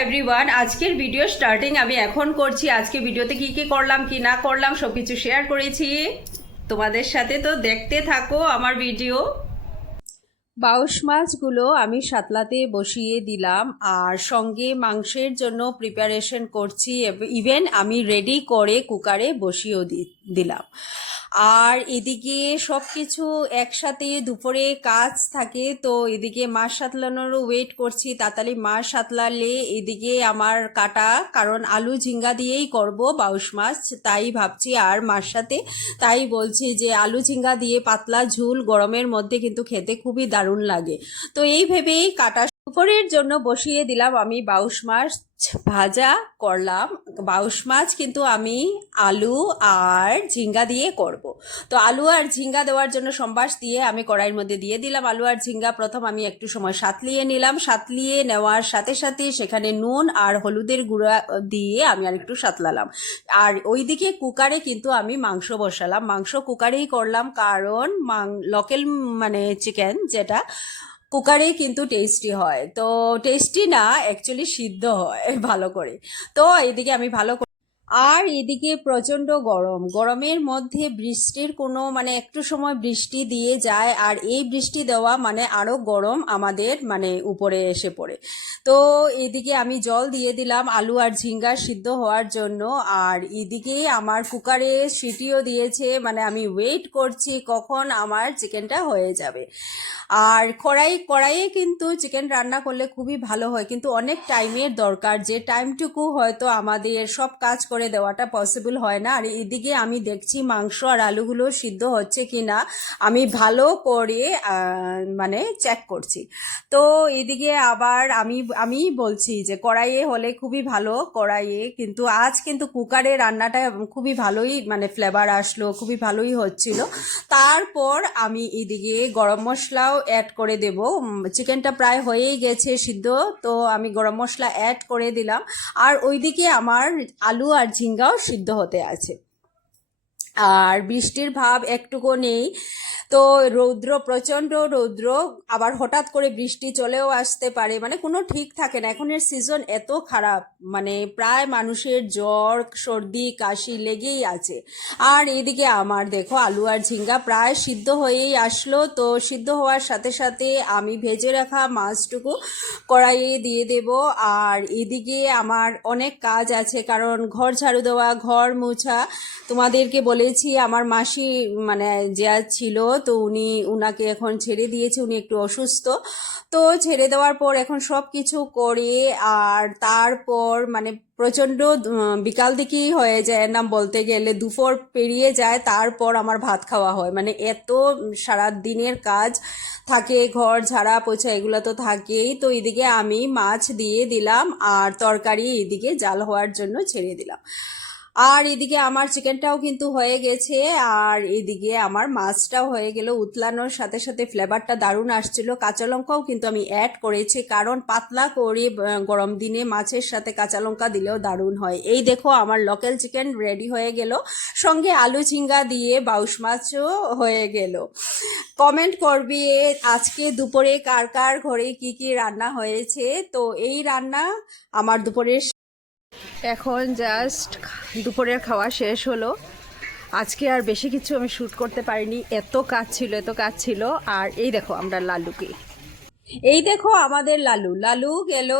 Everyone, আজকের video starting আমি এখন করছি। আজকে ভিডিওতে কি কি করলাম কি না করলাম সব কিছু শেয়ার করেছি তোমাদের সাথে, তো দেখতে থাকো আমার ভিডিও। বাউশ মাছগুলো আমি সাতলাতে বসিয়ে দিলাম আর সঙ্গে মাংসের জন্য প্রিপারেশন করছি। ইভেন আমি রেডি করে কুকারে বসিয়েও দিলাম। আর এদিকে সব কিছু একসাথে দুপুরে কাজ থাকে, তো এদিকে মাছ সাতলানোরও ওয়েট করছি। তাড়াতাড়ি মাছ সাতলালে এদিকে আমার কাটা, কারণ আলু ঝিঙ্গা দিয়েই করব বাউশ মাছ, তাই ভাবছি। আর মার সাথে তাই বলছি যে আলু ঝিঙ্গা দিয়ে পাতলা ঝুল গরমের মধ্যে কিন্তু খেতে খুবই দারুণ লাগে। তো এই ভেবেই কাটা দুপুরের জন্য বসিয়ে দিলাম। আমি বাউশ মাছ ভাজা করলাম। বাউশ মাছ কিন্তু আমি আলু আর ঝিঙ্গা দিয়ে করব। তো আলু আর ঝিঙ্গা দেওয়ার জন্য সম্বাস দিয়ে আমি কড়াইয়ের মধ্যে দিয়ে দিলাম আলু আর ঝিঙ্গা। প্রথম আমি একটু সময় সাতলিয়ে নিলাম। সাতলিয়ে নেওয়ার সাথে সাথে সেখানে নুন আর হলুদের গুঁড়া দিয়ে আমি আর একটু সাতলালাম। আর ওইদিকে কুকারে কিন্তু আমি মাংস বসালাম। মাংস কুকারেই করলাম, কারণ লোকাল মানে চিকেন যেটা কুকারে কিন্তু টেস্টি হয়। তো টেস্টি না, অ্যাকচুয়ালি সিদ্ধ হয় ভালো করে। তো এদিকে আমি ভালো করে, আর এদিকে প্রচণ্ড গরম। গরমের মধ্যে বৃষ্টির কোনো মানে একটু সময় বৃষ্টি দিয়ে যায়, আর এই বৃষ্টি দেওয়া মানে আরও গরম আমাদের মানে উপরে এসে পড়ে। তো এদিকে আমি জল দিয়ে দিলাম আলু আর ঝিঙ্গা সিদ্ধ হওয়ার জন্য। আর এদিকে আমার কুকারে সিটিও দিয়েছে, মানে আমি ওয়েট করছি কখন আমার চিকেনটা হয়ে যাবে। আর কড়াইয়ে কিন্তু চিকেন রান্না করলে খুবই ভালো হয়, কিন্তু অনেক টাইমের দরকার, যে টাইমটুকু হয়তো আমাদের সব কাজ করে দেওয়াটা পসিবল হয় না। আর এদিকে আমি দেখছি মাংস আর আলুগুলো সিদ্ধ হচ্ছে কি না আমি ভালো করে মানে চেক করছি। তো এদিকে আবার আমি বলছি যে কড়াইয়ে হলে খুবই ভালো, কড়াইয়ে। কিন্তু আজ কিন্তু কুকারে রান্নাটা খুবই ভালোই মানে ফ্লেভার আসলো, খুবই ভালোই হচ্ছিল। তারপর আমি এদিকে গরম মশলাও অ্যাড করে দেব। চিকেনটা প্রায় হয়েই গেছে সিদ্ধ, তো আমি গরম মশলা অ্যাড করে দিলাম। আর ওইদিকে আমার আলু আর ঝিঙ্গাও সিদ্ধ হতে আছে। আর বৃষ্টির ভাব একটুকু নেই। তো রৌদ্র, প্রচণ্ড রৌদ্র, আবার হঠাৎ করে বৃষ্টি চলেও আসতে পারে, মানে কোনো ঠিক থাকে না। এখনের সিজন এত খারাপ, মানে প্রায় মানুষের জ্বর সর্দি কাশি লেগেই আছে। আর এদিকে আমার দেখো আলু আর ঝিঙ্গা প্রায় সিদ্ধ হয়েই আসলো। তো সিদ্ধ হওয়ার সাথে সাথে আমি ভেজে রাখা মাছটুকু কড়াইয়ে দিয়ে দেব। আর এদিকে আমার অনেক কাজ আছে, কারণ ঘর ঝাড়ু দেওয়া, ঘর মোছা। তোমাদেরকে বলেছি আমার মাসি মানে যে ছিল, তো উনাকে এখন ছেড়ে দিয়েছে, উনি একটু অসুস্থ। তো ছেড়ে দেওয়ার পর এখন সব কিছু করে আর তারপর মানে প্রচণ্ড বিকাল দিকেই হয়ে যায় না, বলতে গেলে দুপুর পেরিয়ে যায়, তারপর আমার ভাত খাওয়া হয়। মানে এত সারা দিনের কাজ থাকে, ঘর ঝাড়া পোছা এগুলো তো থাকেই। তো এদিকে আমি মাছ দিয়ে দিলাম আর তরকারি এদিকে জাল হওয়ার জন্য ছেড়ে দিলাম। আর এদিকে আমার চিকেনটাও কিন্তু হয়ে গেছে, আর এদিকে আমার মাছটাও হয়ে গেল। উতলানোর সাথে সাথে ফ্লেভারটা দারুণ আসছিল। কাঁচা লঙ্কাও কিন্তু আমি অ্যাড করেছি, কারণ পাতলা করে গরম দিনে মাছের সাথে কাঁচা লঙ্কা দিলেও দারুণ হয়। এই দেখো আমার লোকাল চিকেন রেডি হয়ে গেল, সঙ্গে আলু ঝিঙ্গা দিয়ে বাউশ মাছও হয়ে গেল। কমেন্ট করবি আজকে দুপুরে কার কার ঘরে কি কি রান্না হয়েছে। তো এই রান্না আমার দুপুরের। এখন জাস্ট দুপুরের খাওয়া শেষ হলো। আজকে আর বেশি কিছু আমি শ্যুট করতে পারিনি, এত কাজ ছিল। আর এই দেখো আমরা লালুকে, এই দেখো আমাদের লালু গেল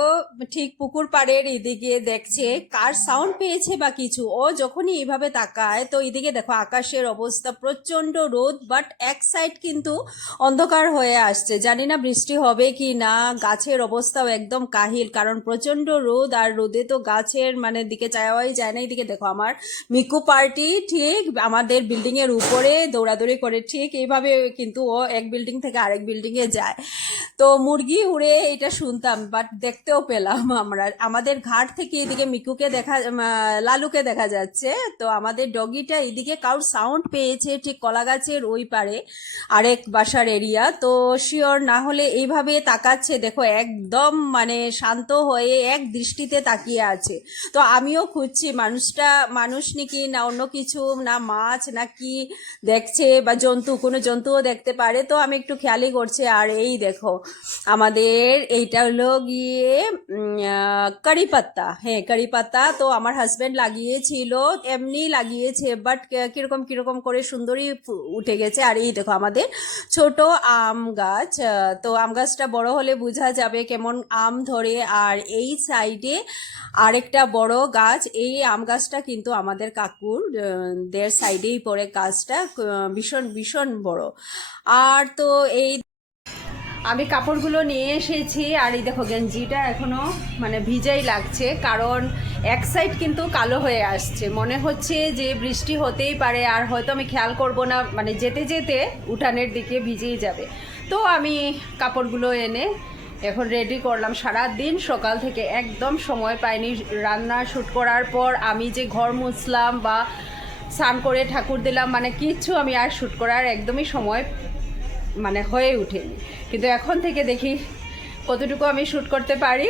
ঠিক পুকুর পাড়ের এদিকে, দেখছে কার সাউন্ড পেয়েছে বা কিছু। ও যখনই এইভাবে তাকায়, তো এদিকে দেখো আকাশের অবস্থা প্রচন্ড রোদ, বাট এক সাইড কিন্তু অন্ধকার হয়ে আসছে, জানি না বৃষ্টি হবে কি না। গাছের অবস্থাও একদম কাহিল, কারণ প্রচন্ড রোদ, আর রোদে তো গাছের মানে দিকে চাওয়াই যায় না। এদিকে দেখো আমার মিকু পার্টি ঠিক আমাদের বিল্ডিং এর উপরে দৌড়াদৌড়ি করে, ঠিক এইভাবে কিন্তু ও এক বিল্ডিং থেকে আরেক বিল্ডিং এ যায়। তো মুরগি উড়ে এটা শুনতাম, বাট দেখতেও পেলাম আমরা। আমাদের ঘাট থেকে এদিকে মিকুকে লালুকে দেখা যাচ্ছে। তো আমাদের ডগিটা এদিকে কারোর সাউন্ড পেয়েছে ঠিক কলা গাছের ওই পারে আরেক বাসার এরিয়া। তো শিওর না হলে এইভাবে তাকাচ্ছে, দেখো একদম মানে শান্ত হয়ে এক দৃষ্টিতে তাকিয়ে আছে। তো আমিও খুঁজছি মানুষটা মানুষ নাকি না অন্য কিছু, না মাছ না কি দেখছে, বা কোনো জন্তুও দেখতে পারে। তো আমি একটু খেয়ালই করছি। আর এই দেখো আমাদের এইটা হলো গিয়ে কারি পাত্তা, হ্যাঁ কারি পাত্তা। তো আমার হাজব্যান্ড লাগিয়েছিল, এমনি লাগিয়েছে, বাট কিরকম কিরকম করে সুন্দরই উঠে গেছে। আর এই দেখো আমাদের ছোট আম গাছ, তো আম গাছটা বড় হলে বোঝা যাবে কেমন আম ধরে। আর এই সাইডে আরেকটা বড় গাছ, এই আম গাছটা কিন্তু আমাদের কাকুর দের সাইডেই পড়ে গাছটা, ভীষণ ভীষণ বড়। আর তো এই আমি কাপড়গুলো নিয়ে এসেছি। আর এই দেখো গেঞ্জিটা এখনো মানে ভিজাই লাগছে, কারণ এক সাইড কিন্তু কালো হয়ে আসছে, মনে হচ্ছে যে বৃষ্টি হতেই পারে। আর হয়তো আমি খেয়াল করব না, মানে যেতে যেতে উঠানের দিকে ভিজেই যাবে। তো আমি কাপড়গুলো এনে এখন রেডি করলাম। সারা দিন সকাল থেকে একদম সময় পাইনি। রান্না শ্যুট করার পর আমি যে ঘর মুছলাম বা স্নান করে ঠাকুর দিলাম, মানে কিচ্ছু আমি আর শ্যুট করার একদমই সময় মানে হয়ে ওঠেনি। কিন্তু এখন থেকে দেখি কতটুকু আমি শ্যুট করতে পারি।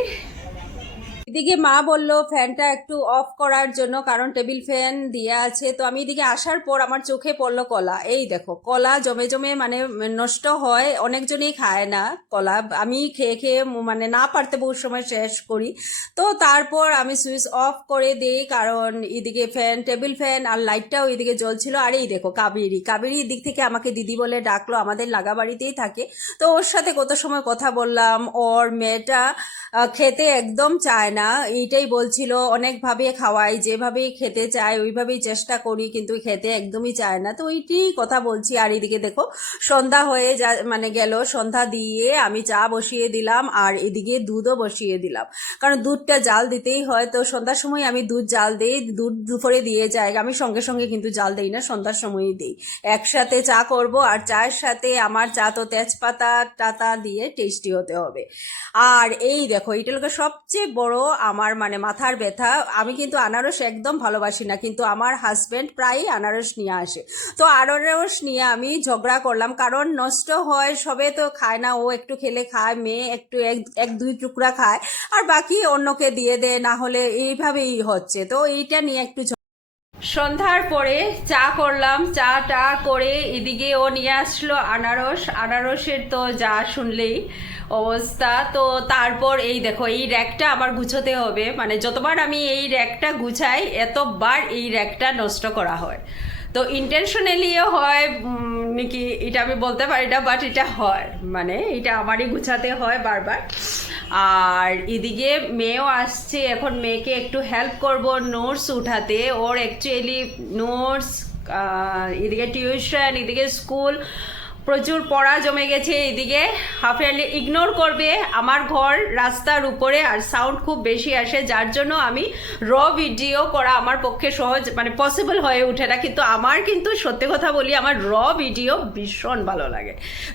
এদিকে মা বললো ফ্যানটা একটু অফ করার জন্য, কারণ টেবিল ফ্যান দিয়ে আছে। তো আমি এদিকে আসার পর আমার চোখে পড়লো কলা। এই দেখো কলা জমে জমে মানে নষ্ট হয়, অনেকজনই খায় না কলা। আমি খেয়ে খেয়ে মানে না পারতে বহু সময় শেষ করি। তো তারপর আমি সুইচ অফ করে দিই, কারণ এদিকে ফ্যান, টেবিল ফ্যান আর লাইটটাও এদিকে জ্বলছিল। আর এই দেখো কাবেরী দিক থেকে আমাকে দিদি বলে ডাকলো, আমাদের লাগাবাড়িতেই থাকে। তো ওর সাথে কত সময় কথা বললাম। ওর মেয়েটা খেতে একদম চায় না, এইটাই বলছিল। অনেকভাবে খাওয়াই, যেভাবেই খেতে চায় ওইভাবেই চেষ্টা করি, কিন্তু খেতে একদমই চায় না। তো ওইটাই কথা বলছি। আর এদিকে দেখো সন্ধ্যা হয়ে মানে গেল, সন্ধ্যা দিয়ে আমি চা বসিয়ে দিলাম, আর এদিকে দুধও বসিয়ে দিলাম, কারণ দুধটা জাল দিতেই হয়। তো সন্ধ্যার সময় আমি দুধ জাল দিই, দুধ দুপুরে দিয়ে যায়, আমি সঙ্গে সঙ্গে কিন্তু জাল দিই না, সন্ধ্যার সময়ই দিই। একসাথে চা করব, আর চায়ের সাথে আমার চা তো তেজপাতা টাতা দিয়ে টেস্টি হতে হবে। আর এই দেখো এইটা লোকে সবচেয়ে বড় আমার মানে মাথার ব্যথা। আমি কিন্তু আনারস একদম ভালোবাসি না, কিন্তু আমার হাজব্যান্ড প্রায়ই আনারস নিয়ে আসে। তো আনারস নিয়ে আমি ঝগড়া করলাম, কারণ নষ্ট হয়, সবে তো খায় না। ও একটু খেলে খায়, মেয়ে একটু এক দুই টুকরা খায়, আর বাকি অন্যকে দিয়ে দেয়, না হলে এইভাবেই হচ্ছে। তো এইটা নিয়ে একটু সন্ধ্যার পরে চা করলাম, চাটা করে এদিকে ও নিয়ে আসলো আনারসের তো যা শুনলেই অবস্থা। তো তারপর এই দেখো এই র্যাকটা আমার গুছোতে হবে, মানে যতবার আমি এই র্যাকটা গুছাই এতবার এই র্যাকটা নষ্ট করা হয়। তো ইন্টেনশনালিও হয় নাকি এটা আমি বলতে পারি না, বাট এটা হয়, মানে এটা আমারই গুছাতে হয় বারবার। আর এদিকে মেয়েও আসছে, এখন মেয়েকে একটু হেল্প করব নোটস উঠাতে। ওর অ্যাকচুয়ালি নোটস, এদিকে টিউশন, এদিকে স্কুল, প্রচুর পড়া জমে গেছে। এদিকে হাফ ইয়ারলি ইগনোর করবে। আমার ঘর রাস্তার উপরে, আর সাউন্ড খুব বেশি আসে, যার জন্য আমি র ভিডিও করা আমার পক্ষে সহজ মানে পসিবল হয়ে ওঠে না। কিন্তু আমার কিন্তু সত্যি কথা বলি, আমার র ভিডিও ভীষণ ভালো লাগে।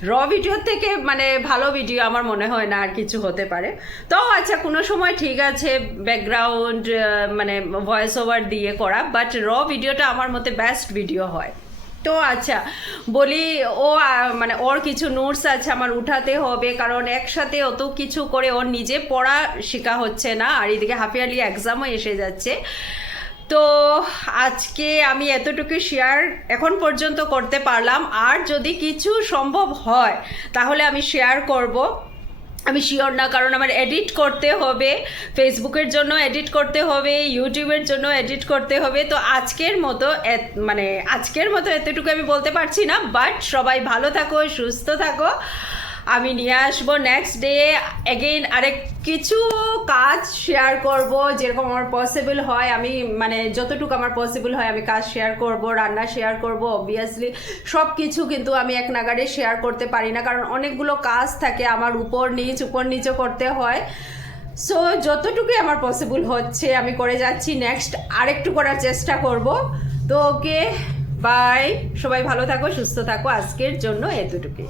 র ভিডিওর থেকে মানে ভালো ভিডিও আমার মনে হয় না আর কিছু হতে পারে। তো আচ্ছা কোনো সময় ঠিক আছে ব্যাকগ্রাউন্ড মানে ভয়েস ওভার দিয়ে করা, বাট র ভিডিওটা আমার মতে বেস্ট ভিডিও হয়। তো আচ্ছা বলি, ও মানে ওর কিছু নোটস আছে আমার উঠাতে হবে, কারণ একসাথে অত কিছু করে ওর নিজে পড়া শেখা হচ্ছে না। আর এদিকে হাফ ইয়ারলি এক্সামও এসে যাচ্ছে। তো আজকে আমি এতটুকু শেয়ার এখন পর্যন্ত করতে পারলাম। আর যদি কিছু সম্ভব হয় তাহলে আমি শেয়ার করব, আমি শিওর না, কারণ আমার এডিট করতে হবে, ফেসবুকের জন্য এডিট করতে হবে, ইউটিউবের জন্য এডিট করতে হবে। তো আজকের মতো এতটুকু আমি বলতে পারছি না, বাট সবাই ভালো থাকো, সুস্থ থাকো। আমি নিয়ে আসবো নেক্সট ডে এগেইন আরেক কিছু কাজ শেয়ার করব, যেরকম আমার পসিবল হয়। আমি মানে যতটুকু আমার পসিবল হয় আমি কাজ শেয়ার করব, রান্না শেয়ার করব। অবভিয়াসলি সব কিছু কিন্তু আমি এক নাগাড়ে শেয়ার করতে পারি না, কারণ অনেকগুলো কাজ থাকে আমার, উপর নিচে করতে হয়। সো যতটুকু আমার পসিবল হচ্ছে আমি করে যাচ্ছি, নেক্সট আরেকটু করার চেষ্টা করব। তো ওকে বাই, সবাই ভালো থাকো, সুস্থ থাকো, আজকের জন্য এতটুকুই।